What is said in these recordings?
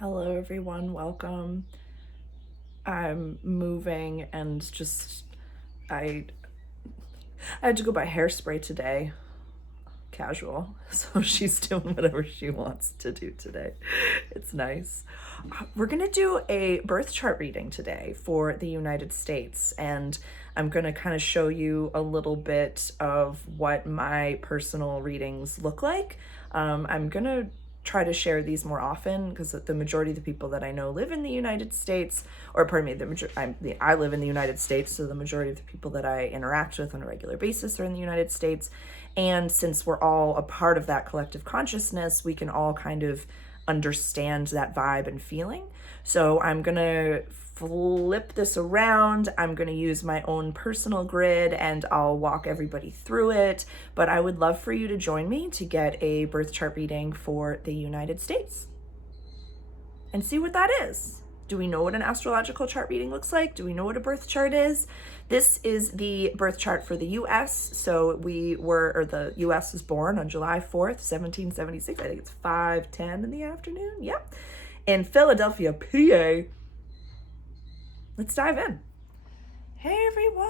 Hello everyone, welcome. I'm moving and I I had to go buy hairspray today. Casual. So she's doing whatever she wants to do today. It's nice. We're going to do a birth chart reading today for the United States, and I'm going to kind of show you a little bit of what my personal readings look like. I'm going to try to share these more often because the majority of the people that I know live in the United States, or pardon me, I live in the United States, so the majority of the people that I interact with on a regular basis are in the United States. And since we're all a part of that collective consciousness, we can all kind of understand that vibe and feeling. So I'm going to flip this around. I'm going to use my own personal grid and I'll walk everybody through it. But I would love for you to join me to get a birth chart reading for the United States and see what that is. Do we know what an astrological chart reading looks like? Do we know what a birth chart is? This is the birth chart for the US. So the US was born on July 4th, 1776. I think it's 5:10 in the afternoon. Yep. In Philadelphia, PA. Let's dive in. Hey everyone.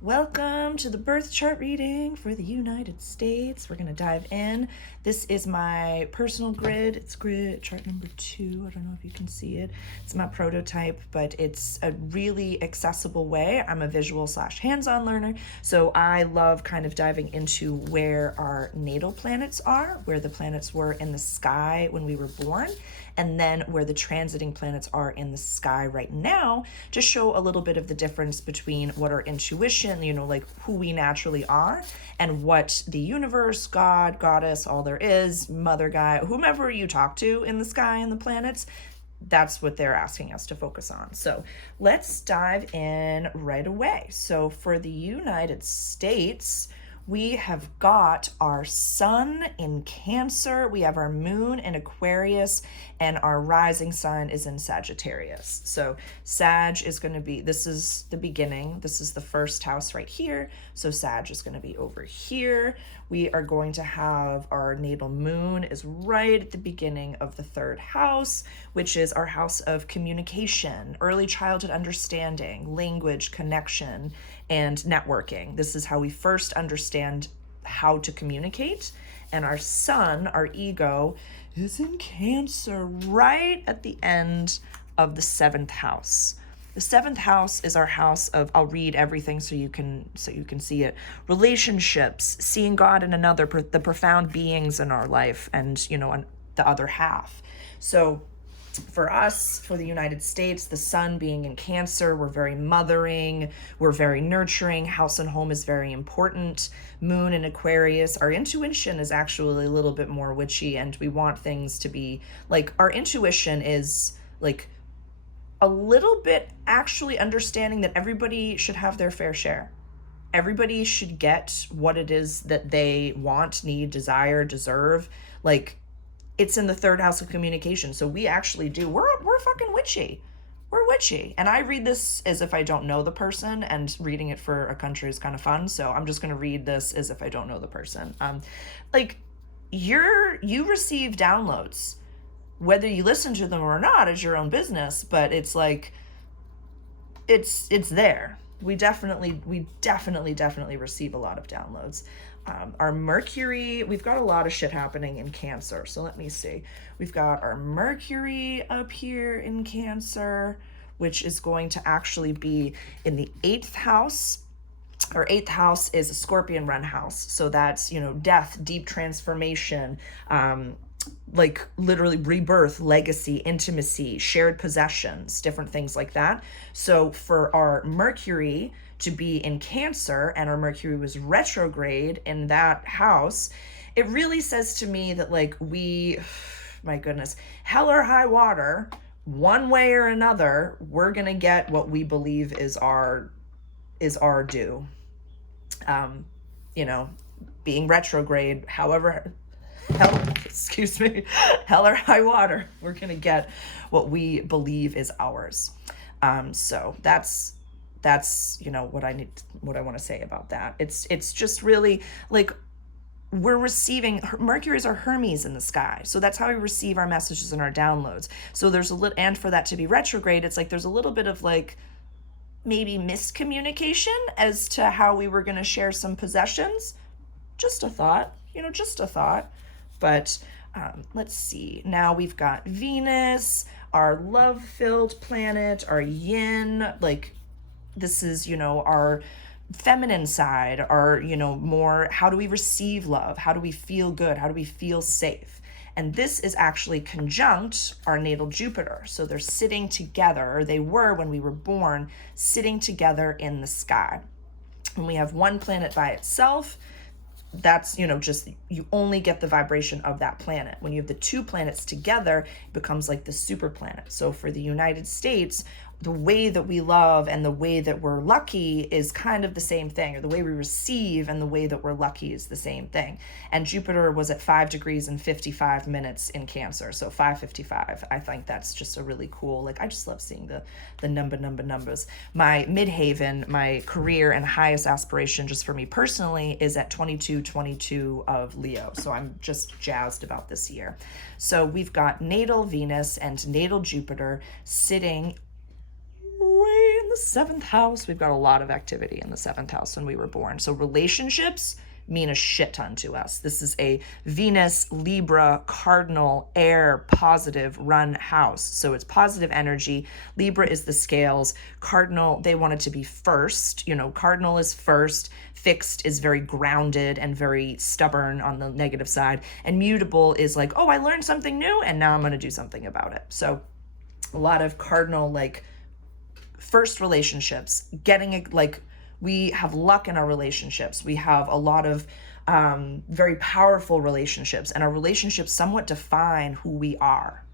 Welcome to the birth chart reading for the United States. We're going to dive in. This is my personal grid. It's grid chart number 2. I don't know if you can see it. It's my prototype, but it's a really accessible way. I'm a visual / hands-on learner, so I love kind of diving into where our natal planets are, where the planets were in the sky when we were born, and then where the transiting planets are in the sky right now, to show a little bit of the difference between what our intuition, like who we naturally are, and what the universe, God, goddess, all there is, mother guy, whomever you talk to in the sky and the planets, that's what they're asking us to focus on. So let's dive in right away. So for the United States, we have got our sun in Cancer, we have our moon in Aquarius, and our rising sign is in Sagittarius. So Sag is going to be, this is the beginning, this is the first house right here, so Sag is going to be over here. We are going to have our natal moon is right at the beginning of the 3rd house, which is our house of communication, early childhood understanding, language, connection, and networking. This is how we first understand how to communicate. And our sun, our ego, is in Cancer right at the end of the 7th house. The 7th house is our house of, I'll read everything so you can see it. Relationships, seeing God in another, the profound beings in our life, and on the other half. So for us, for the United States, the sun being in Cancer, we're very mothering, we're very nurturing. House and home is very important. Moon in Aquarius, our intuition is actually a little bit more witchy, and we want things to be like, our intuition is like a little bit actually understanding that everybody should have their fair share. Everybody should get what it is that they want, need, desire, deserve. Like, it's in the 3rd house of communication. So we actually do, we're fucking witchy. We're witchy. And I read this as if I don't know the person, and reading it for a country is kind of fun. So I'm just going to read this as if I don't know the person. You receive downloads. Whether you listen to them or not is your own business, but it's like, it's there. We definitely receive a lot of downloads. Our Mercury, we've got a lot of shit happening in Cancer. So let me see. We've got our Mercury up here in Cancer, which is going to actually be in the 8th house. Our 8th house is a Scorpion run house. So that's, death, deep transformation, like literally rebirth, legacy, intimacy, shared possessions, different things like that. So for our Mercury to be in Cancer, and our Mercury was retrograde in that house, it really says to me that my goodness, hell or high water, one way or another, we're gonna get what we believe is our due. Being retrograde, however, hell or high water, we're gonna get what we believe is ours. So that's what I want to say about that. It's just really like, we're receiving, Mercury is our Hermes in the sky. So that's how we receive our messages and our downloads. So there's a little, and for that to be retrograde, it's like there's a little bit of like maybe miscommunication as to how we were going to share some possessions. Just a thought, just a thought. But let's see. Now we've got Venus, our love-filled planet, our yin, like this is, our feminine side, our, more how do we receive love? How do we feel good? How do we feel safe? And this is actually conjunct our natal Jupiter. So they're sitting together, or they were when we were born, sitting together in the sky. When we have one planet by itself, that's, just you only get the vibration of that planet. When you have the two planets together, it becomes like the super planet. So for the United States, the way that we love and the way that we're lucky is kind of the same thing, or the way we receive and the way that we're lucky is the same thing. And Jupiter was at 5 degrees and 55 minutes in Cancer, so 5:55. I think that's just a really cool, like, I just love seeing the numbers. My midhaven, my career and highest aspiration just for me personally is at 2222 of Leo. So I'm just jazzed about this year. So we've got natal Venus and natal Jupiter sitting way in the 7th house. We've got a lot of activity in the 7th house when we were born. So relationships mean a shit ton to us. This is a Venus, Libra, Cardinal, air, positive run house. So it's positive energy. Libra is the scales. Cardinal, they want it to be first. Cardinal is first. Fixed is very grounded and very stubborn on the negative side. And mutable is like, oh, I learned something new and now I'm going to do something about it. So a lot of Cardinal, like, first relationships, we have luck in our relationships. We have a lot of very powerful relationships, and our relationships somewhat define who we are.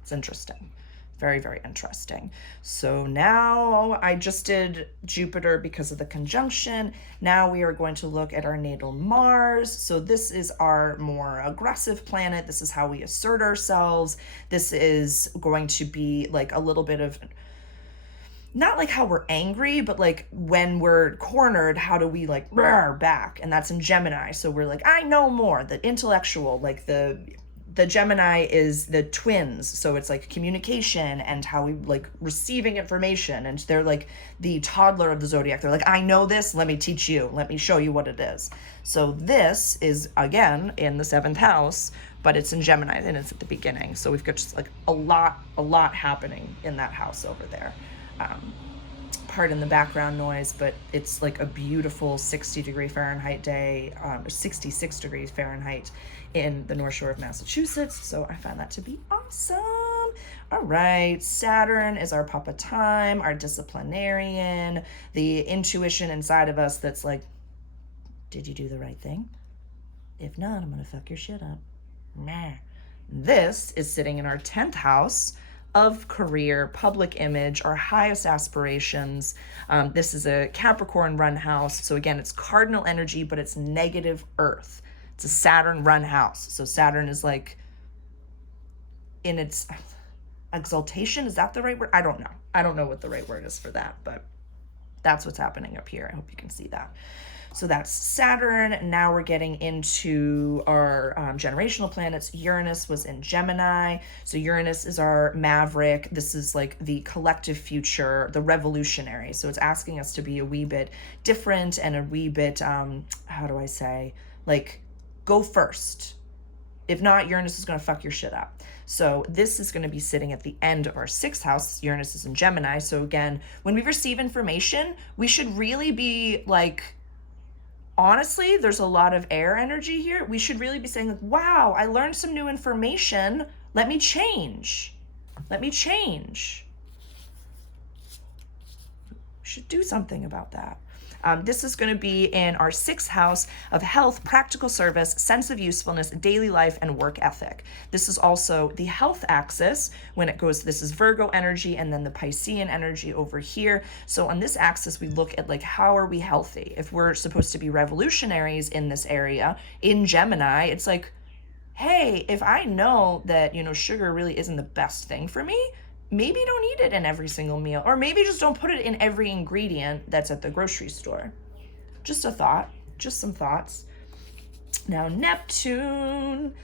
It's interesting. Very, very interesting. So now I just did Jupiter because of the conjunction. Now we are going to look at our natal Mars. So this is our more aggressive planet. This is how we assert ourselves. This is going to be like a little bit of, not like how we're angry, but like when we're cornered, how do we like roar back? And that's in Gemini. So we're like, I know more, the intellectual, like the Gemini is the twins. So it's like communication and how we like receiving information. And they're like the toddler of the zodiac. They're like, I know this, let me teach you. Let me show you what it is. So this is, again, in the 7th house, but it's in Gemini and it's at the beginning. So we've got just like a lot happening in that house over there. Pardon the background noise, but it's like a beautiful 60-degree Fahrenheit day, 66 degrees Fahrenheit in the North Shore of Massachusetts. So I find that to be awesome. All right, Saturn is our Papa Time, our disciplinarian, the intuition inside of us that's like, did you do the right thing? If not, I'm gonna fuck your shit up. Nah. This is sitting in our 10th house of career, public image, our highest aspirations. This is a Capricorn run house. So again, it's cardinal energy, but it's negative earth. It's a Saturn run house. So Saturn is like in its exaltation. Is that the right word? I don't know. I don't know what the right word is for that, but that's what's happening up here. I hope you can see that. So that's Saturn. Now we're getting into our generational planets. Uranus was in Gemini. So Uranus is our maverick. This is like the collective future, the revolutionary. So it's asking us to be a wee bit different and a wee bit, how do I say, like, go first. If not, Uranus is going to fuck your shit up. So this is going to be sitting at the end of our 6th house. Uranus is in Gemini. So again, when we receive information, we should really be like, honestly, there's a lot of air energy here. We should really be saying like, wow, I learned some new information. Let me change. Let me change. We should do something about that. This is going to be in our 6th house of health, practical service, sense of usefulness, daily life, and work ethic. This is also the health axis when it goes, this is Virgo energy and then the Piscean energy over here. So on this axis, we look at like, how are we healthy? If we're supposed to be revolutionaries in this area, in Gemini, it's like, hey, if I know that, sugar really isn't the best thing for me, maybe don't eat it in every single meal, or maybe just don't put it in every ingredient that's at the grocery store. Just a thought, just some thoughts. Now Neptune,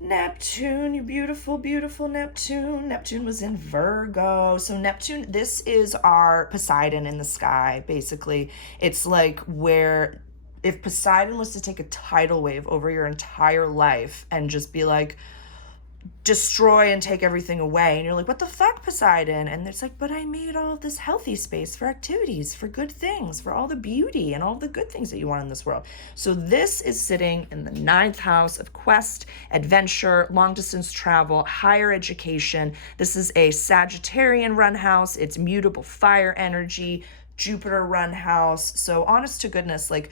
you beautiful, beautiful Neptune. Neptune was in Virgo. So Neptune, this is our Poseidon in the sky, basically. It's like where if Poseidon was to take a tidal wave over your entire life and just be like, destroy and take everything away, and you're like, what the fuck, Poseidon? And it's like, but I made all this healthy space for activities, for good things, for all the beauty and all the good things that you want in this world. So this is sitting in the 9th house of quest, adventure, long distance travel, higher education. This is a Sagittarian run house. It's mutable fire energy, Jupiter run house. So honest to goodness, like,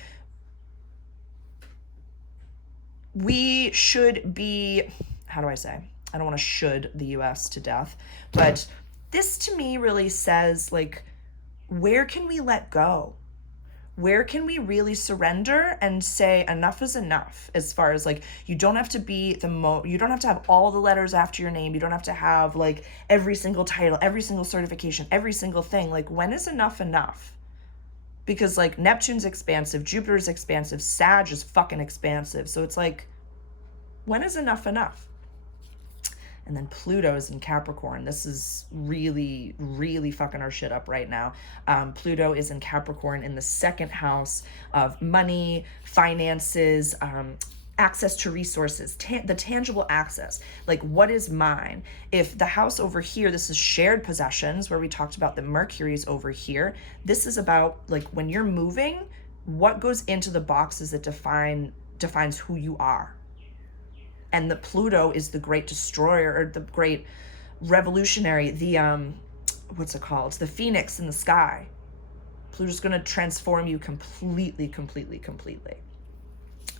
we should be, how do I say? I don't want to should the US to death, but this to me really says, like, where can we let go? Where can we really surrender and say enough is enough? As far as like, you don't have to be you don't have to have all the letters after your name. You don't have to have like every single title, every single certification, every single thing. Like, when is enough enough? Because like Neptune's expansive, Jupiter's expansive, Sag is fucking expansive. So it's like, when is enough enough? And then Pluto is in Capricorn. This is really, really fucking our shit up right now. Pluto is in Capricorn in the 2nd house of money, finances, access to resources, the tangible access. Like, what is mine? If the house over here, this is shared possessions, where we talked about the Mercury's over here. This is about, like, when you're moving, what goes into the boxes that defines who you are. And the Pluto is the great destroyer, or the great revolutionary, the, what's it called? The phoenix in the sky. Pluto's going to transform you completely, completely, completely.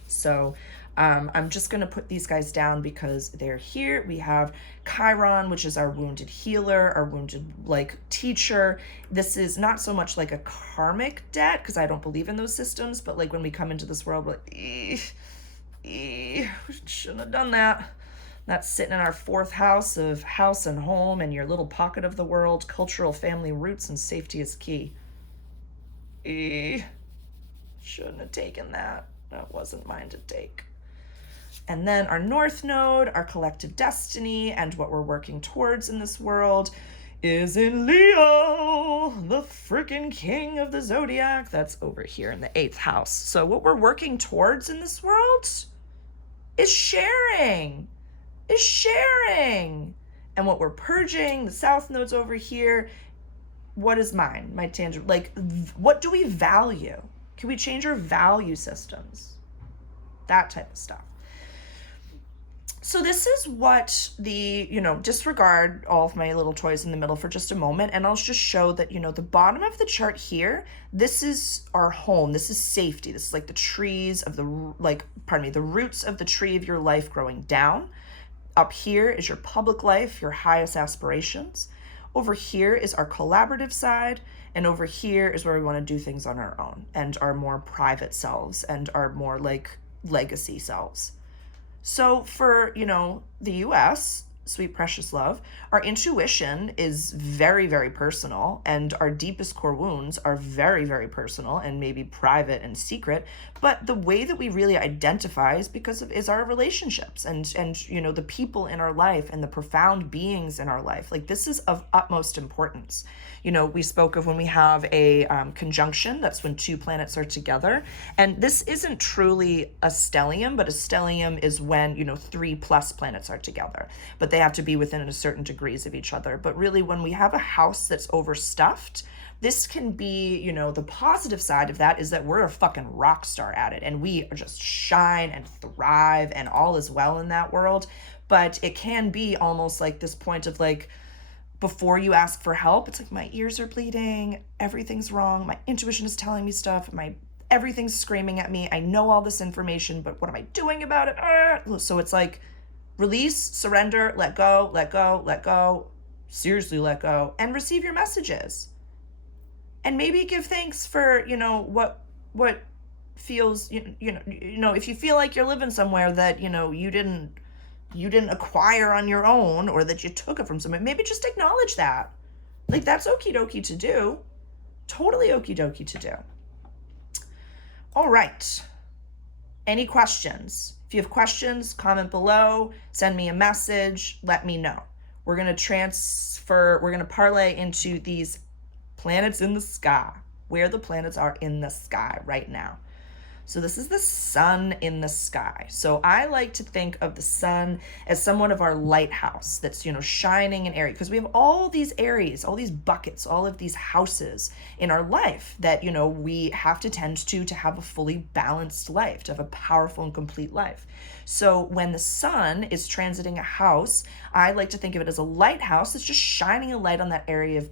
So I'm just going to put these guys down because they're here. We have Chiron, which is our wounded healer, our wounded, like, teacher. This is not so much like a karmic debt, because I don't believe in those systems, but like when we come into this world, we're like, shouldn't have done that. That's sitting in our 4th house of house and home and your little pocket of the world, cultural family roots, and safety is key. Shouldn't have taken that. That wasn't mine to take. And then our North Node, our collective destiny, and what we're working towards in this world is in Leo, the freaking king of the zodiac. That's over here in the 8th house. So what we're working towards in this world is sharing. And what we're purging, the South Node's over here. What is mine? My tangible, like, what do we value? Can we change our value systems? That type of stuff. So this is what the, disregard all of my little toys in the middle for just a moment, and I'll just show that, the bottom of the chart here, this is our home. This is safety. This is like the trees of the roots of the tree of your life growing down. Up here is your public life, your highest aspirations. Over here is our collaborative side, and over here is where we want to do things on our own and our more private selves and our more like legacy selves. So for, the US, sweet precious love, our intuition is very, very personal, and our deepest core wounds are very, very personal and maybe private and secret. But the way that we really identify is our relationships and the people in our life and the profound beings in our life. Like, this is of utmost importance. We spoke of when we have a conjunction, that's when 2 planets are together. And this isn't truly a stellium, but a stellium is when, 3+ planets are together. But they have to be within a certain degrees of each other. But really, when we have a house that's overstuffed, this can be, the positive side of that is that we're a fucking rock star at it, and we just shine and thrive, and all is well in that world. But it can be almost like this point of like, before you ask for help, it's like, my ears are bleeding, everything's wrong, my intuition is telling me stuff, everything's screaming at me, I know all this information, but what am I doing about it? So it's like, release, surrender, let go, seriously let go, and receive your messages. And maybe give thanks for, what feels, if you feel like you're living somewhere that, you didn't acquire on your own, or that you took it from somewhere, maybe just acknowledge that. Like, that's okie dokie to do. Totally okie dokie to do. All right. Any questions? If you have questions, comment below, send me a message, let me know. We're going to parlay into these planets in the sky, where the planets are in the sky right now. So this is the sun in the sky. So I like to think of the sun as somewhat of our lighthouse that's, shining and airy, because we have all these Aries, all these buckets, all of these houses in our life that, we have to tend to have a fully balanced life, to have a powerful and complete life. So when the sun is transiting a house, I like to think of it as a lighthouse that's just shining a light on that area of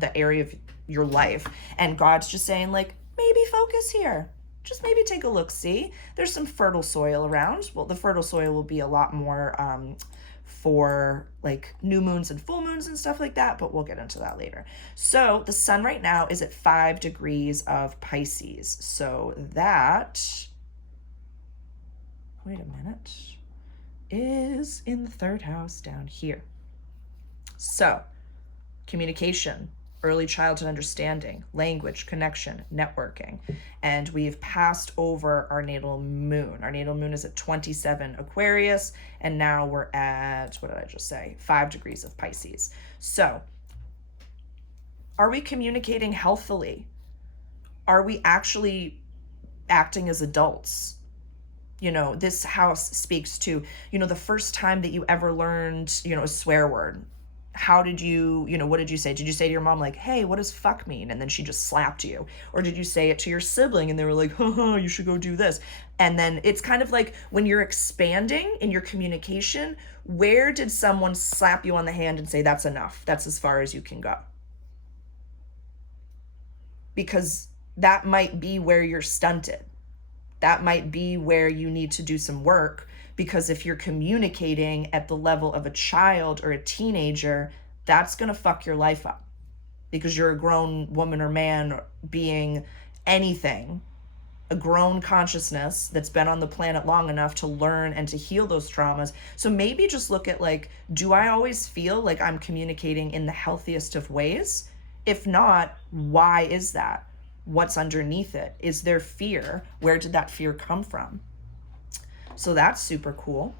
the area of your life. And God's just saying, like, maybe focus here. Just maybe take a look, see. There's some fertile soil around. Well, the fertile soil will be a lot more for like new moons and full moons and stuff like that, but we'll get into that later. So the sun right now is at 5 degrees of Pisces. So that, wait a minute, is in the 3rd house down here. So communication, early childhood understanding, language, connection, networking. And we've passed over our natal moon. Our natal moon is at 27 Aquarius, and now we're at, what did I just say? 5 degrees of Pisces. So are we communicating healthily? Are we actually acting as adults? This house speaks to, the first time that you ever learned, a swear word. How did you, what did you say? Did you say to your mom, like, hey, what does fuck mean? And then she just slapped you. Or did you say it to your sibling and they were like, haha, you should go do this. And then it's kind of like when you're expanding in your communication, where did someone slap you on the hand and say, that's enough? That's as far as you can go. Because that might be where you're stunted. That might be where you need to do some work. Because if you're communicating at the level of a child or a teenager, that's going to fuck your life up. Because you're a grown woman or man being anything, a grown consciousness that's been on the planet long enough to learn and to heal those traumas. So maybe just look at, like, do I always feel like I'm communicating in the healthiest of ways? If not, why is that? What's underneath it? Is there fear? Where did that fear come from? So that's super cool.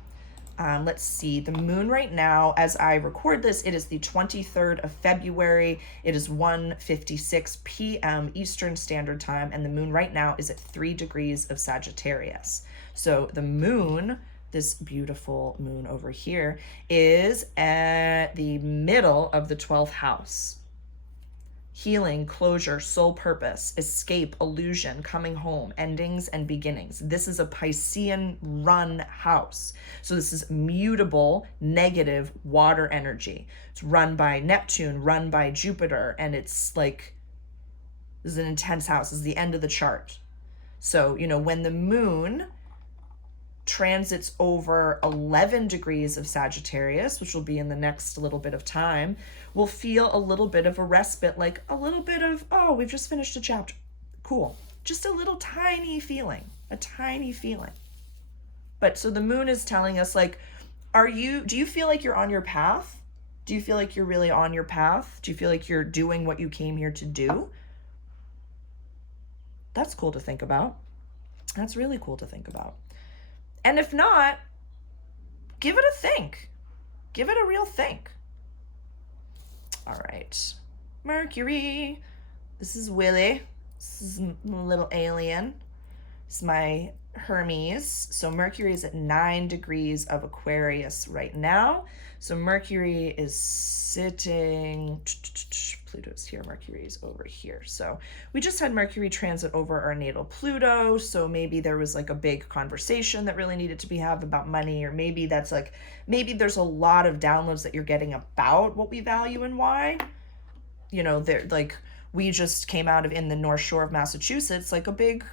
Let's see, the moon right now, as I record this, it is the 23rd of February. It is 1:56 p.m. Eastern Standard Time, and the moon right now is at 3 degrees of Sagittarius. So the moon, this beautiful moon over here, is at the middle of the 12th house. Healing, closure, soul purpose, escape, illusion, coming home, endings and beginnings. This is a Piscean run house. So this is mutable, negative water energy. It's run by Neptune, run by Jupiter, and it's like, this is an intense house. This is the end of the chart. So, when the moon transits over 11 degrees of Sagittarius, which will be in the next little bit of time, we'll feel a little bit of a respite, like a little bit of, oh, we've just finished a chapter. Cool. Just a little tiny feeling, a tiny feeling. But so the moon is telling us, like, do you feel like you're on your path? Do you feel like you're really on your path? Do you feel like you're doing what you came here to do? That's cool to think about. That's really cool to think about. And if not, give it a think. Give it a real think. All right. Mercury. This is Willie. This is a little alien. This is my Hermes. So Mercury is at 9 degrees of Aquarius right now. So Mercury is sitting, Pluto's here, Mercury's over here. So we just had Mercury transit over our natal Pluto. So maybe there was like a big conversation that really needed to be had about money, or maybe that's like, maybe there's a lot of downloads that you're getting about what we value and why. They're like, we just came out of in the North Shore of Massachusetts, like a big,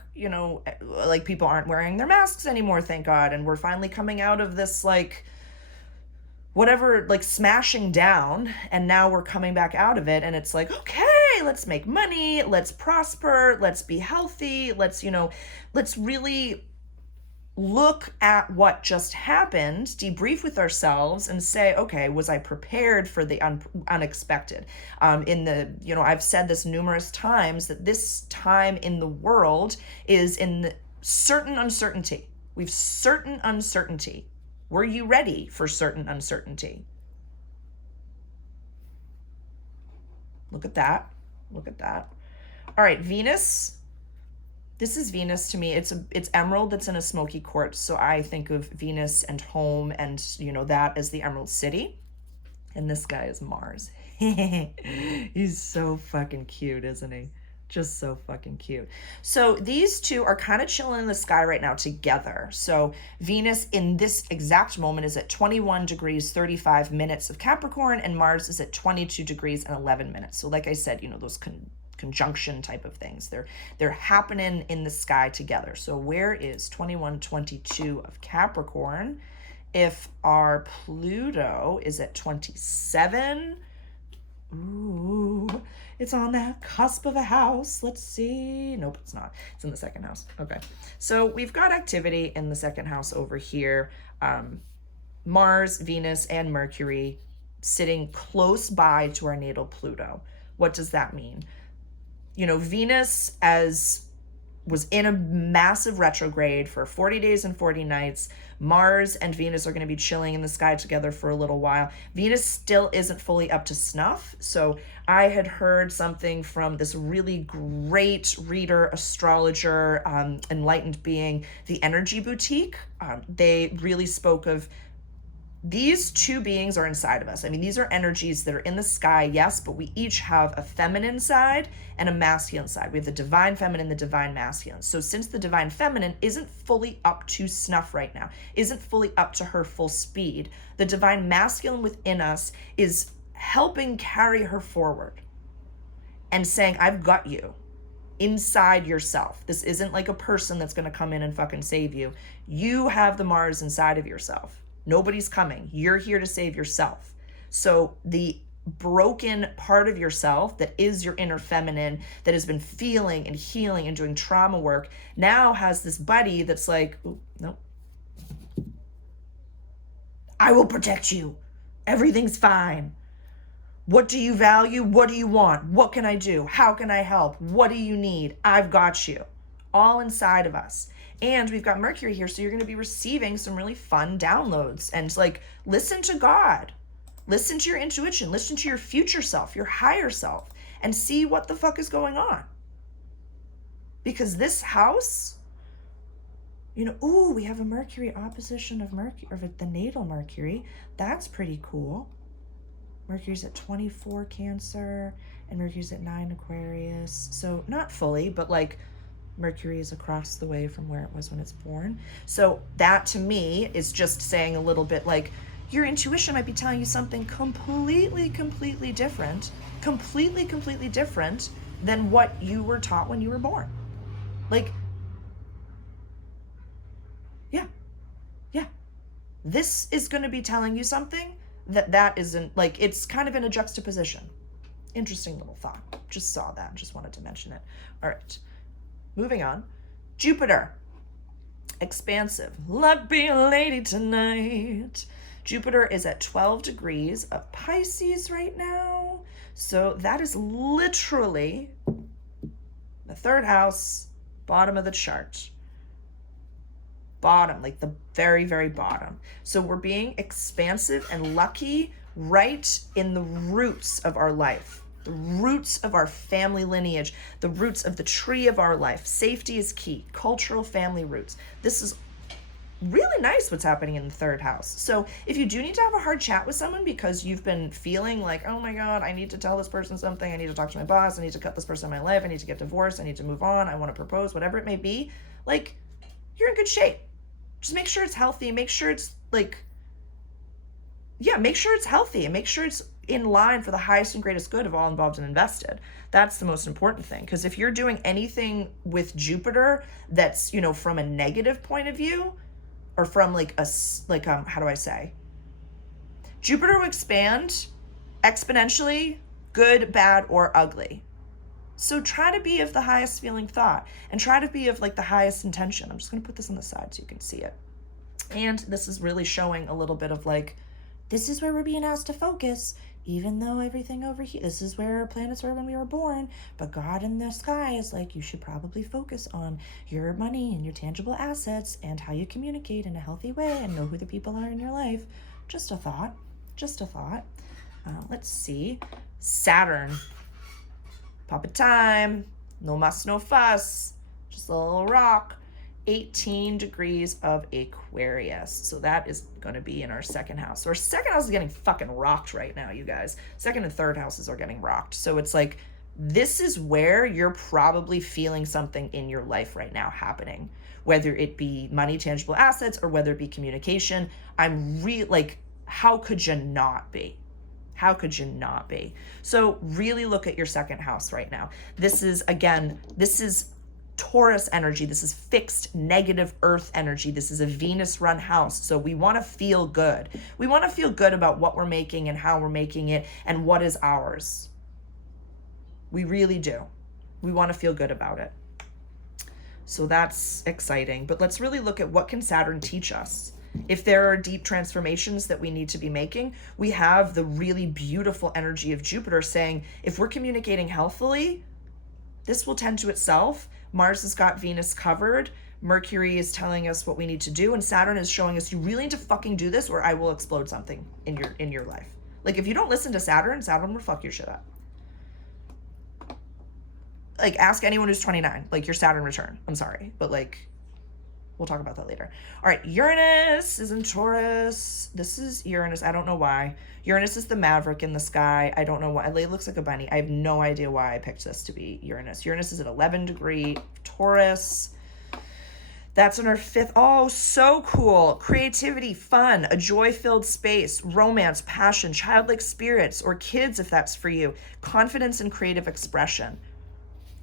like people aren't wearing their masks anymore, thank God. And we're finally coming out of this, like, whatever, like smashing down, and now we're coming back out of it, and it's like, okay, let's make money, let's prosper, let's be healthy, let's really look at what just happened, debrief with ourselves, and say, okay, was I prepared for the unexpected? I've said this numerous times, that this time in the world is in the certain uncertainty. We've certain uncertainty. Were you ready for certain uncertainty? Look at that. Look at that. All right, Venus. This is Venus to me. It's emerald that's in a smoky quartz. So I think of Venus and home and, you know, that as the Emerald City. And this guy is Mars. He's so fucking cute, isn't he? Just so fucking cute. So these two are kind of chilling in the sky right now together. So Venus in this exact moment is at 21 degrees 35 minutes of Capricorn, and Mars is at 22 degrees and 11 minutes. So like I said, you know, those conjunction type of things, they're happening in the sky together. So where is 2122 of Capricorn? If our Pluto is at 27, ooh, it's on that cusp of a house. Let's see. Nope, it's not. It's in the second house. Okay. So we've got activity in the second house over here. Mars, Venus, and Mercury sitting close by to our natal Pluto. What does that mean? You know, Venus was in a massive retrograde for 40 days and 40 nights. Mars and Venus are going to be chilling in the sky together for a little while. Venus still isn't fully up to snuff. So I had heard something from this really great reader, astrologer, enlightened being, The Energy Boutique. They really spoke of these two beings are inside of us. I mean, these are energies that are in the sky, yes, but we each have a feminine side and a masculine side. We have the divine feminine, the divine masculine. So since the divine feminine isn't fully up to snuff right now, isn't fully up to her full speed, the divine masculine within us is helping carry her forward and saying, I've got you inside yourself. This isn't like a person that's going to come in and fucking save you. You have the Mars inside of yourself. Nobody's coming. You're here to save yourself. So the broken part of yourself that is your inner feminine, that has been feeling and healing and doing trauma work, now has this buddy that's like, no, I will protect you. Everything's fine. What do you value? What do you want? What can I do? How can I help? What do you need? I've got you. All inside of us. And we've got Mercury here, so you're going to be receiving some really fun downloads. And like, listen to God. Listen to your intuition. Listen to your future self, your higher self, and see what the fuck is going on. Because this house, you know, ooh, we have a Mercury opposition of Mercury, or the natal Mercury. That's pretty cool. Mercury's at 24 Cancer, and Mercury's at 9 Aquarius. So not fully, but like, Mercury is across the way from where it was when it's born. So that to me is just saying a little bit like your intuition might be telling you something completely different than what you were taught when you were born. Like, yeah. This is going to be telling you something that isn't, like, it's kind of in a juxtaposition. Interesting little thought. Just saw that. Just wanted to mention it. All right. Moving on. Jupiter. Expansive. Like being a lady tonight. Jupiter is at 12 degrees of Pisces right now. So that is literally the third house, bottom of the chart. Bottom, like the very, very bottom. So we're being expansive and lucky right in the roots of our life. The roots of our family lineage, the roots of the tree of our life. Safety is key. Cultural family roots. This is really nice what's happening in the third house. So if you do need to have a hard chat with someone because you've been feeling like, oh my God, I need to tell this person something. I need to talk to my boss. I need to cut this person in my life. I need to get divorced. I need to move on. I want to propose, whatever it may be. Like, you're in good shape. Just make sure it's healthy. Make sure it's like, yeah, make sure it's healthy and make sure it's in line for the highest and greatest good of all involved and invested. That's the most important thing. Because if you're doing anything with Jupiter that's, you know, from a negative point of view, or from like how do I say? Jupiter will expand exponentially, good, bad, or ugly. So try to be of the highest feeling thought and try to be of like the highest intention. I'm just going to put this on the side so you can see it. And this is really showing a little bit of like this is where we're being asked to focus, even though everything over here, this is where planets were when we were born, but God in the sky is like, you should probably focus on your money and your tangible assets and how you communicate in a healthy way and know who the people are in your life. Just a thought, just a thought. Let's see, Saturn, pop it time, no muss, no fuss, just a little rock. 18 degrees of Aquarius. So that is going to be in our second house. So our second house is getting fucking rocked right now, you guys. Second and third houses are getting rocked. So it's like, this is where you're probably feeling something in your life right now happening, whether it be money, tangible assets, or whether it be communication. I'm really like, how could you not be? How could you not be? So really look at your second house right now. This is, again, this is Taurus energy. This is fixed negative earth energy. This is a Venus run house. So we want to feel good. We want to feel good about what we're making and how we're making it and what is ours. We really do. We want to feel good about it. So that's exciting. But let's really look at what can Saturn teach us. If there are deep transformations that we need to be making, we have the really beautiful energy of Jupiter saying, if we're communicating healthily, this will tend to itself. Mars has got Venus covered. Mercury is telling us what we need to do. And Saturn is showing us, you really need to fucking do this or I will explode something in your life. Like, if you don't listen to Saturn, Saturn will fuck your shit up. Like, ask anyone who's 29, like your Saturn return. I'm sorry, but like, we'll talk about that later. All right, Uranus is in Taurus. This is Uranus. I don't know why. Uranus is the maverick in the sky. I don't know why. It looks like a bunny. I have no idea why I picked this to be Uranus. Uranus is at 11 degree Taurus. That's in our fifth. Oh, so cool. Creativity, fun, a joy-filled space, romance, passion, childlike spirits, or kids if that's for you. Confidence and creative expression.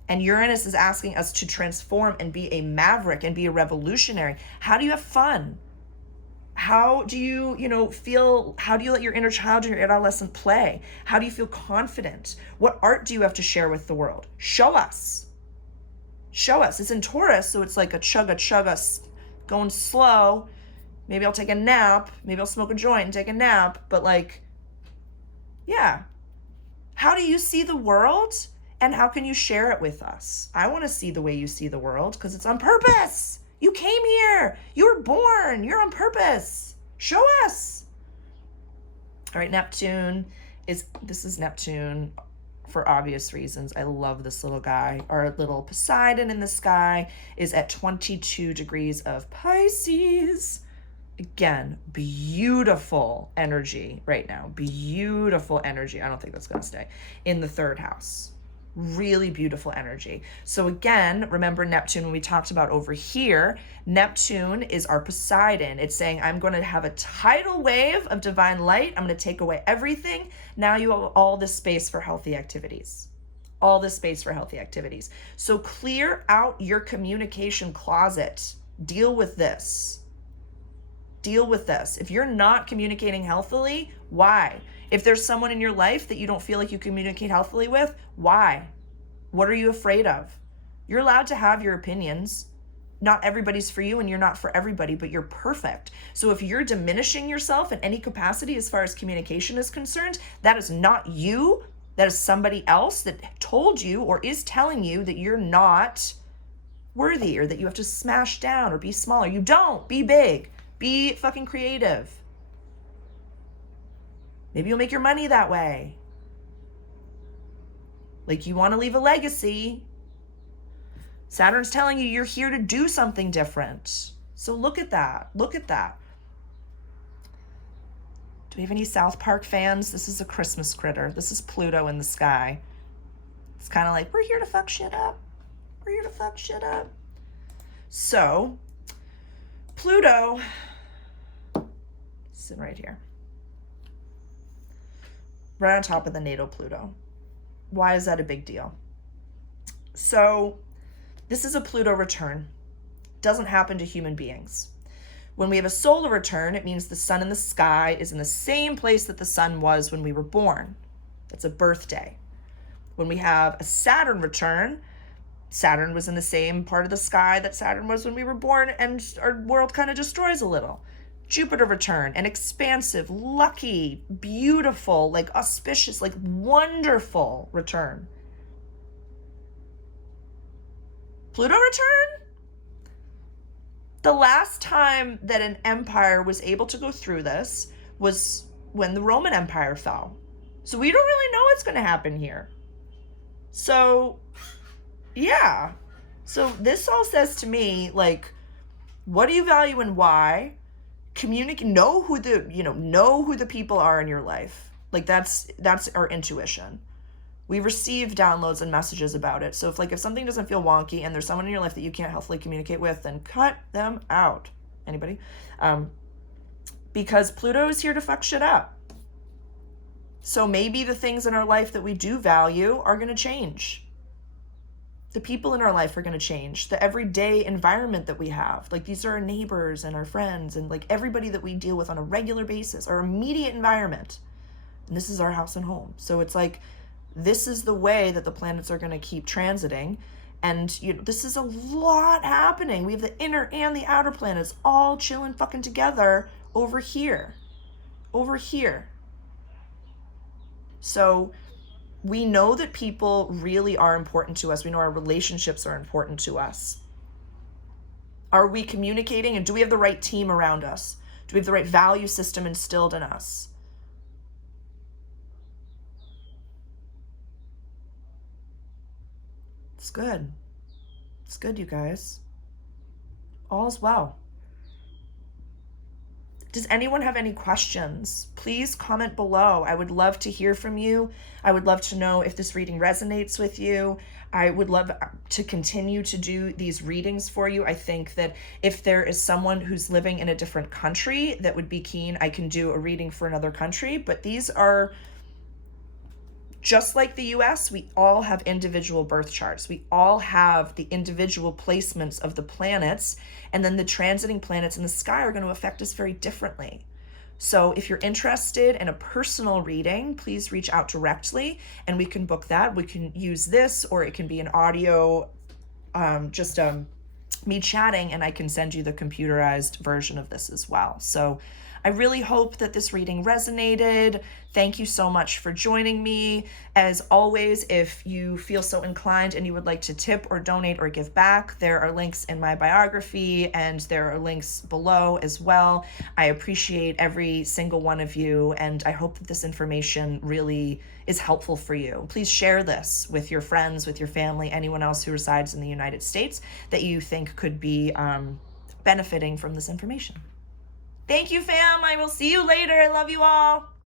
And Uranus is asking us to transform and be a maverick and be a revolutionary. How do you have fun? How do you, feel, how do you let your inner child and your adolescent play? How do you feel confident? What art do you have to share with the world? Show us. Show us. It's in Taurus, so it's like a chugga, going slow. Maybe I'll take a nap. Maybe I'll smoke a joint and take a nap. But like, yeah. How do you see the world? And how can you share it with us? I want to see the way you see the world because it's on purpose. You came here. You were born. You're on purpose. Show us. All right, this is Neptune for obvious reasons. I love this little guy. Our little Poseidon in the sky is at 22 degrees of Pisces. Again, beautiful energy right now. Beautiful energy. I don't think that's going to stay in the third house. Really beautiful energy. So again, remember Neptune when we talked about over here, Neptune is our Poseidon. It's saying, I'm going to have a tidal wave of divine light. I'm going to take away everything. Now you have all this space for healthy activities. All this space for healthy activities. So clear out your communication closet. Deal with this. Deal with this. If you're not communicating healthily, why? If there's someone in your life that you don't feel like you communicate healthily with, why? What are you afraid of? You're allowed to have your opinions. Not everybody's for you and you're not for everybody, but you're perfect. So if you're diminishing yourself in any capacity as far as communication is concerned, that is not you. That is somebody else that told you or is telling you that you're not worthy or that you have to smash down or be smaller. You don't. Be big. Be fucking creative. Maybe you'll make your money that way. Like you want to leave a legacy. Saturn's telling you you're here to do something different. So look at that. Look at that. Do we have any South Park fans? This is a Christmas critter. This is Pluto in the sky. It's kind of like, we're here to fuck shit up. We're here to fuck shit up. So, Pluto, sitting right here. Right on top of the natal Pluto. Why is that a big deal? So, this is a Pluto return. Doesn't happen to human beings. When we have a solar return, it means the sun in the sky is in the same place that the sun was when we were born. That's a birthday. When we have a Saturn return, Saturn was in the same part of the sky that Saturn was when we were born, and our world kind of destroys a little. Jupiter return, an expansive, lucky, beautiful, like auspicious, like wonderful return. Pluto return? The last time that an empire was able to go through this was when the Roman Empire fell. So we don't really know what's going to happen here. So, yeah. So this all says to me, like, what do you value and why? Communicate, know who the people are in your life. Like that's our intuition. We receive downloads and messages about it. So if something doesn't feel wonky and there's someone in your life that you can't healthily communicate with, then cut them out. Anybody? Because Pluto is here to fuck shit up. So maybe the things in our life that we do value are going to change. The people in our life are going to change. The everyday environment that we have, like these are our neighbors and our friends and like everybody that we deal with on a regular basis, our immediate environment. And this is our house and home. So it's like, this is the way that the planets are going to keep transiting. And this is a lot happening. We have the inner and the outer planets all chilling fucking together over here. So we know that people really are important to us. We know our relationships are important to us. Are we communicating, and do we have the right team around us? Do we have the right value system instilled in us? It's good. It's good, you guys. All's well. Does anyone have any questions? Please comment below. I would love to hear from you. I would love to know if this reading resonates with you. I would love to continue to do these readings for you. I think that if there is someone who's living in a different country that would be keen, I can do a reading for another country. But these are, just like the US, we all have individual birth charts. We all have the individual placements of the planets, and then the transiting planets in the sky are going to affect us very differently. So if you're interested in a personal reading, please reach out directly and we can book that. We can use this, or it can be an audio, me chatting, and I can send you the computerized version of this as well. So I really hope that this reading resonated. Thank you so much for joining me. As always, if you feel so inclined and you would like to tip or donate or give back, there are links in my biography and there are links below as well. I appreciate every single one of you, and I hope that this information really is helpful for you. Please share this with your friends, with your family, anyone else who resides in the United States that you think could be benefiting from this information. Thank you, fam. I will see you later. I love you all.